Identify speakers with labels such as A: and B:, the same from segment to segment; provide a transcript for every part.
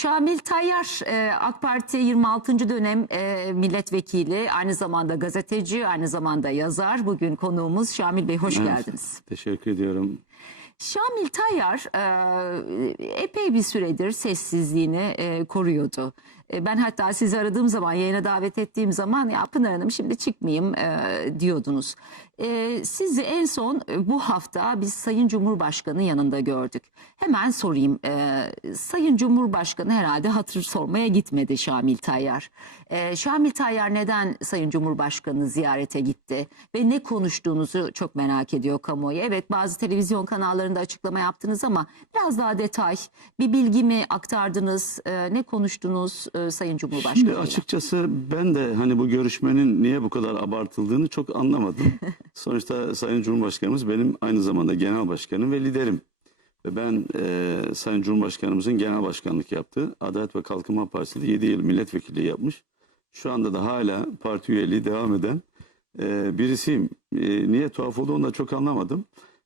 A: Şamil Tayyar e, AK Parti 26. dönem e, milletvekili, aynı zamanda gazeteci, aynı zamanda yazar. Bugün konuğumuz Şamil Bey hoş
B: Evet,
A: geldiniz.
B: Teşekkür ediyorum.
A: Şamil Tayyar e, epey bir süredir sessizliğini koruyordu. E, ben hatta sizi aradığım zaman, yayına davet ettiğim zaman ya Pınar Hanım şimdi çıkmayayım e, diyordunuz. E, sizi en son e, bu hafta biz Sayın Cumhurbaşkanı yanında gördük. Hemen sorayım. E, Sayın Cumhurbaşkanı herhalde hatır sormaya gitmedi Şamil Tayyar. E, Şamil Tayyar neden Sayın Cumhurbaşkanı ziyarete gitti ve ne konuştuğunuzu çok merak ediyor kamuoyu. Evet bazı televizyon kanallarında açıklama yaptınız ama biraz daha detay, bir bilgi mi aktardınız, e, ne konuştunuz e, Sayın Cumhurbaşkanı?
B: Şimdi açıkçası ben de hani bu görüşmenin niye bu kadar abartıldığını çok anlamadım. Sonuçta Sayın Cumhurbaşkanımız benim aynı zamanda genel başkanım ve liderim. Ve ben e, Sayın Cumhurbaşkanımızın genel başkanlık yaptığı Adalet ve Kalkınma Partisi'de 7 yıl milletvekilliği yapmış. Şu anda da hala parti üyeliği devam eden e, birisiyim. E, niye tuhaf oldu onu da çok anlamadım.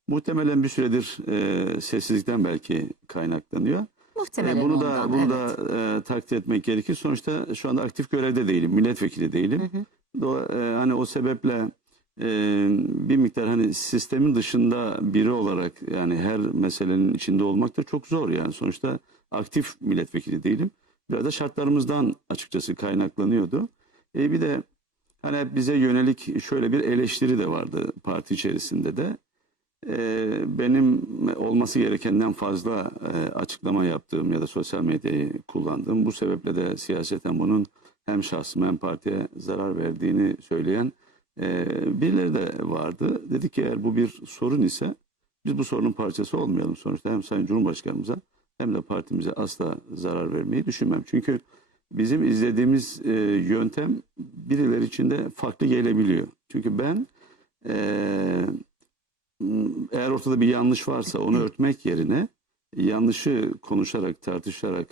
B: Muhtemelen bir süredir e, sessizlikten belki kaynaklanıyor.
A: Muhtemelen
B: E, bunu da
A: ondan,
B: bunu
A: evet.
B: da e, takdir etmek gerekir. Sonuçta şu anda aktif görevde değilim, milletvekili değilim. Dola- e, hani o sebeple e, bir miktar hani sistemin dışında biri olarak yani her meselenin içinde olmak da çok zor yani. Sonuçta aktif milletvekili değilim. Biraz da şartlarımızdan açıkçası kaynaklanıyordu. E, bir de hani bize yönelik şöyle bir eleştiri de vardı parti içerisinde de. Ee, benim olması gerekenden fazla e, açıklama yaptığım ya da sosyal medyayı kullandığım bu sebeple de siyaseten bunun hem şahsıma hem partiye zarar verdiğini söyleyen e, birileri de vardı. Dedi ki eğer bu bir sorun ise biz bu sorunun parçası olmayalım. Sonuçta hem Sayın Cumhurbaşkanımıza hem de partimize asla zarar vermeyi düşünmem. Çünkü bizim izlediğimiz e, yöntem birileri için de farklı gelebiliyor. Çünkü ben e, eğer ortada bir yanlış varsa onu örtmek yerine yanlışı konuşarak, tartışarak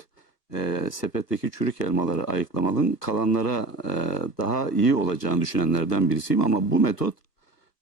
B: e, sepetteki çürük elmaları ayıklamanın kalanlara e, daha iyi olacağını düşünenlerden birisiyim. Ama bu metot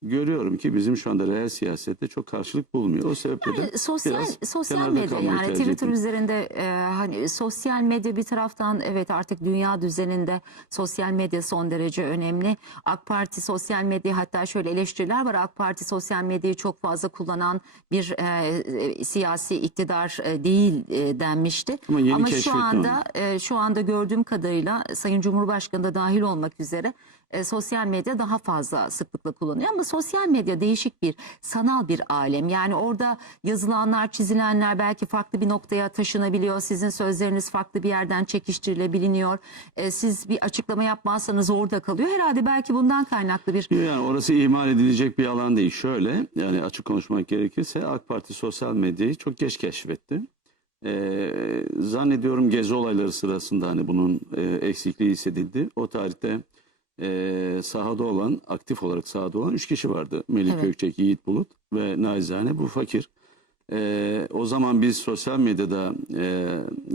B: görüyorum ki bizim şu anda reel siyasette çok karşılık bulmuyor. O sebeple de
A: Yani sosyal
B: biraz
A: sosyal medya yani Twitter
B: ettim.
A: üzerinde e, hani sosyal medya bir taraftan evet artık dünya düzeninde sosyal medya son derece önemli. AK Parti sosyal medya hatta şöyle eleştiriler var. AK Parti sosyal medyayı çok fazla kullanan bir e, e, siyasi iktidar e, değil e, denmişti.
B: Ama yeni
A: Ama şu anda e, şu anda gördüğüm kadarıyla Sayın Cumhurbaşkanı da dahil olmak üzere e, sosyal medya daha fazla sıklıkla kullanıyor ama sosyal medya değişik bir sanal bir alem. Yani orada yazılanlar, çizilenler belki farklı bir noktaya taşınabiliyor. Sizin sözleriniz farklı bir yerden çekiştirilebiliyor. E, siz bir açıklama yapmazsanız orada kalıyor. Herhalde belki bundan kaynaklı bir
B: Yani orası ihmal edilecek bir alan değil. Şöyle yani açık konuşmak gerekirse AK Parti sosyal medyayı çok geç keşfetti. Ee, zannediyorum gezi olayları sırasında hani bunun e, eksikliği hissedildi. O tarihte e, sahada olan, aktif olarak sahada olan üç kişi vardı. Melih
A: Evet.
B: Gökçek, Yiğit Bulut ve Naizane bu fakir. Ee, o zaman biz sosyal medyada e,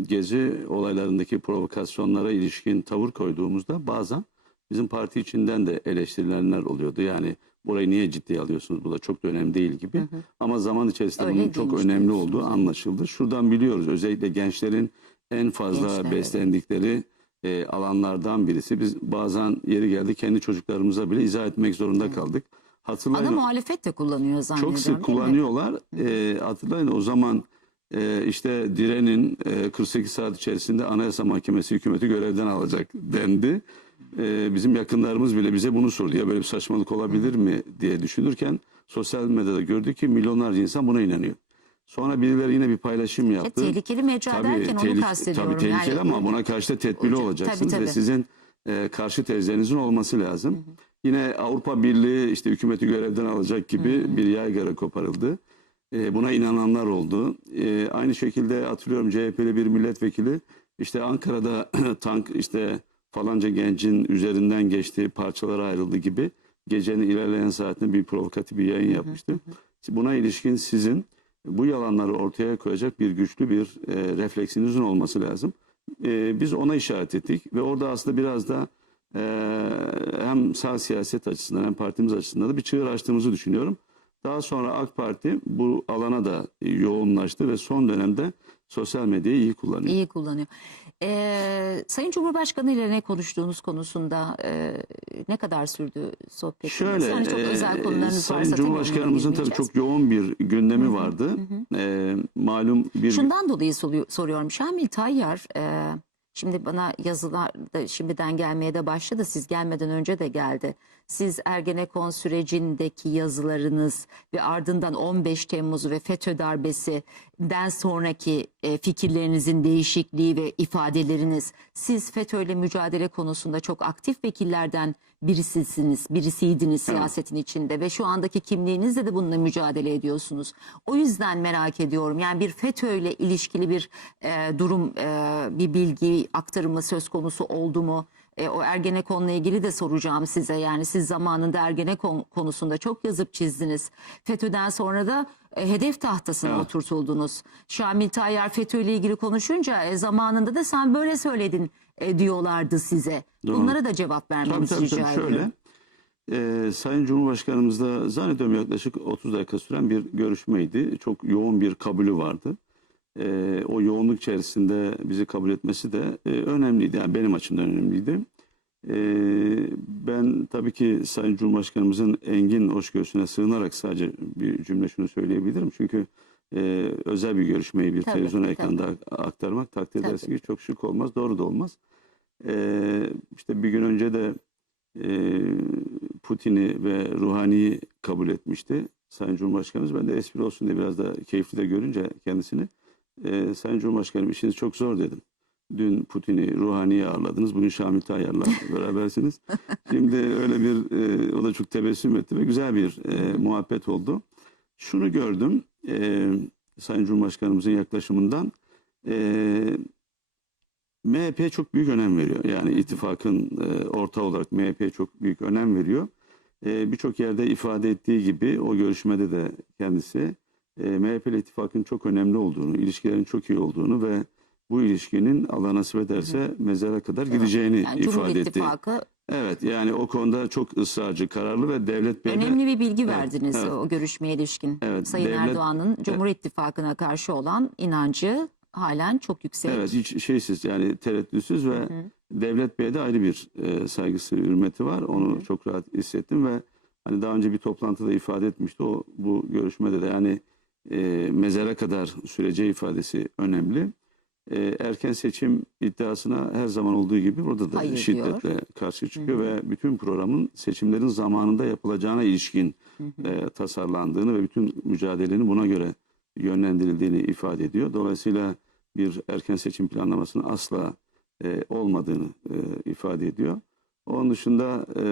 B: gezi olaylarındaki provokasyonlara ilişkin tavır koyduğumuzda bazen bizim parti içinden de eleştirilenler oluyordu. Yani burayı niye ciddiye alıyorsunuz? Bu da çok da önemli değil gibi. Ama zaman içerisinde
A: Öyle
B: bunun çok önemli olduğu anlaşıldı. Şuradan biliyoruz özellikle gençlerin en fazla
A: Gençler, evet.
B: E, alanlardan birisi. Biz bazen yeri geldi kendi çocuklarımıza bile izah etmek zorunda kaldık. Hatırlayın.
A: ana muhalefet de kullanıyor zannediyorum.
B: Çok sık
A: değil mi?
B: kullanıyorlar. Ee, hatırlayın o zaman e, işte Diren'in e, 48 saat içerisinde Anayasa Mahkemesi hükümeti görevden alacak dendi. Ee, bizim yakınlarımız bile bize bunu sordu. Ya böyle bir saçmalık olabilir mi diye düşünürken sosyal medyada gördük ki milyonlarca insan buna inanıyor. Sonra birileri yine bir paylaşım yaptı.
A: tehlikeli mecra derken onu
B: tehlik-
A: kastediyorum.
B: Tabii tehlikeli
A: Yani-
B: ama buna karşı da tedbirli
A: Tabii,
B: olacaksınız
A: tabii.
B: ve sizin e, karşı tezlerinizin olması lazım. Yine Avrupa Birliği işte hükümeti görevden alacak gibi bir yaygara koparıldı. E, buna inananlar oldu. E, aynı şekilde hatırlıyorum CHP'li bir milletvekili işte Ankara'da tank işte falanca gencin üzerinden geçti, parçalara ayrıldı gibi gecenin ilerleyen saatinde bir provokatif bir yayın yapmıştı. Buna ilişkin sizin bu yalanları ortaya koyacak bir güçlü bir e, refleksinizin olması lazım. E, biz ona işaret ettik ve orada aslında biraz da e, hem sağ siyaset açısından hem partimiz açısından da bir çığır açtığımızı düşünüyorum. Daha sonra AK Parti bu alana da yoğunlaştı ve son dönemde sosyal medyayı iyi kullanıyor.
A: İyi kullanıyor. Ee, Sayın Cumhurbaşkanı ile ne konuştuğunuz konusunda e, ne kadar sürdü sohbetiniz?
B: Şöyle,
A: yani çok özel konularınız
B: Sayın
A: varsa
B: Cumhurbaşkanımızın tabii çok yoğun bir gündemi vardı. E, malum bir
A: Şundan dolayı soruyor- soruyorum. Şamil Tayyar e, şimdi bana yazılar da şimdiden gelmeye de başladı. Siz gelmeden önce de geldi. Siz Ergenekon sürecindeki yazılarınız ve ardından 15 Temmuz ve FETÖ darbesinden sonraki e, fikirlerinizin değişikliği ve ifadeleriniz siz FETÖ'yle mücadele konusunda çok aktif vekillerden birisisiniz, birisiydiniz siyasetin içinde ve şu andaki kimliğinizle de bununla mücadele ediyorsunuz. O yüzden merak ediyorum. Yani bir FETÖ'yle ilişkili bir e, durum, e, bir bilgi aktarımı söz konusu oldu mu? E, o Ergenekon'la ilgili de soracağım size. Yani siz zamanında Ergenekon konusunda çok yazıp çizdiniz. FETÖ'den sonra da e, hedef tahtasına
B: Evet.
A: oturtuldunuz. Şamil Tayyar FETÖ ile ilgili konuşunca e, zamanında da sen böyle söyledin e, diyorlardı size.
B: Doğru.
A: Bunlara da cevap vermenizi
B: tabii,
A: rica
B: tabii şöyle.
A: ediyorum.
B: e, Sayın Cumhurbaşkanımız da zannediyorum yaklaşık 30 dakika süren bir görüşmeydi. Çok yoğun bir kabulü vardı. E, o yoğunluk içerisinde bizi kabul etmesi de e, önemliydi. Yani benim açımdan önemliydi. E, ben tabii ki Sayın Cumhurbaşkanımızın engin hoşgörüsüne sığınarak sadece bir cümle şunu söyleyebilirim. Çünkü e, özel bir görüşmeyi bir
A: Tabii,
B: televizyon
A: tabii.
B: ekranında aktarmak takdir
A: Tabii.
B: edersiniz ki çok şık olmaz, doğru da olmaz. E, işte bir gün önce de e, Putin'i ve Ruhani'yi kabul etmişti Sayın Cumhurbaşkanımız. Ben de espri olsun diye biraz da keyifli de görünce kendisini e, Sayın Cumhurbaşkanım işiniz çok zor dedim. Dün Putin'i, Ruhani'yi ağırladınız. Bugün Şamil Tayyar'la berabersiniz. Şimdi öyle bir, e, o da çok tebessüm etti ve güzel bir e, muhabbet oldu. Şunu gördüm e, Sayın Cumhurbaşkanımızın yaklaşımından. E, MHP çok büyük önem veriyor. Yani ittifakın e, ortağı olarak MHP çok büyük önem veriyor. E, Birçok yerde ifade ettiği gibi o görüşmede de kendisi e, MHP ile ittifakın çok önemli olduğunu, ilişkilerin çok iyi olduğunu ve bu ilişkinin Allah nasip ederse mezara kadar gideceğini
A: Yani
B: ifade etti.
A: İttifakı
B: Evet yani o konuda çok ısrarcı, kararlı ve devlet Bey de-
A: önemli bir bilgi
B: Evet,
A: verdiniz
B: evet.
A: o görüşmeye ilişkin.
B: Evet,
A: Sayın
B: devlet-
A: Erdoğan'ın Cumhur İttifakı'na karşı olan inancı halen çok yüksek.
B: Evet hiç şeysiz yani tereddütsüz ve Devlet Bey'e de ayrı bir e, saygısı, hürmeti var. Onu çok rahat hissettim ve hani daha önce bir toplantıda ifade etmişti. O bu görüşmede de yani e, mezara kadar sürece ifadesi önemli. E, erken seçim iddiasına her zaman olduğu gibi burada da
A: Hayır
B: şiddetle karşı çıkıyor ve bütün programın seçimlerin zamanında yapılacağına ilişkin e, tasarlandığını ve bütün mücadelenin buna göre yönlendirildiğini ifade ediyor. Dolayısıyla bir erken seçim planlamasının asla e, olmadığını e, ifade ediyor. Onun dışında e,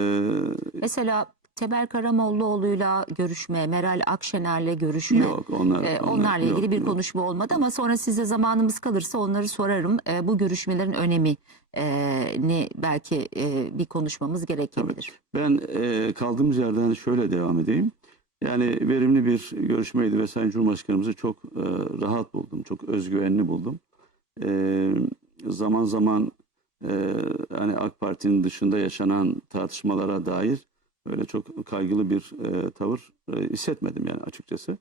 A: Mesela Teber Karamollaoğlu'yla görüşme, Meral Akşener'le görüşme.
B: yok onlar,
A: Ee,
B: onlar-
A: onlarla ilgili
B: yok,
A: bir
B: yok.
A: konuşma olmadı ama sonra size zamanımız kalırsa onları sorarım. Ee, bu görüşmelerin önemi e, ni belki e, bir konuşmamız gerekebilir.
B: Ben e, kaldığımız yerden şöyle devam edeyim. Yani verimli bir görüşmeydi ve Sayın Cumhurbaşkanımızı çok e, rahat buldum, çok özgüvenli buldum. E, zaman zaman e, hani AK Parti'nin dışında yaşanan tartışmalara dair böyle çok kaygılı bir e, tavır e, hissetmedim yani açıkçası.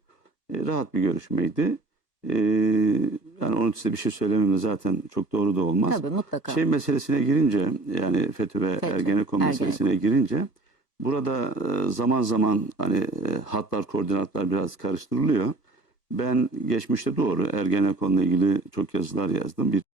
B: E, rahat bir görüşmeydi. E, yani onun size bir şey söylemem zaten çok doğru da olmaz.
A: Tabii mutlaka.
B: Şey meselesine girince yani FETÖ ve
A: FETÖ,
B: Ergenekon
A: Ergenekon.
B: meselesine girince burada e, zaman zaman hani e, hatlar koordinatlar biraz karıştırılıyor. Ben geçmişte doğru Ergenekon'la ilgili çok yazılar yazdım. Bir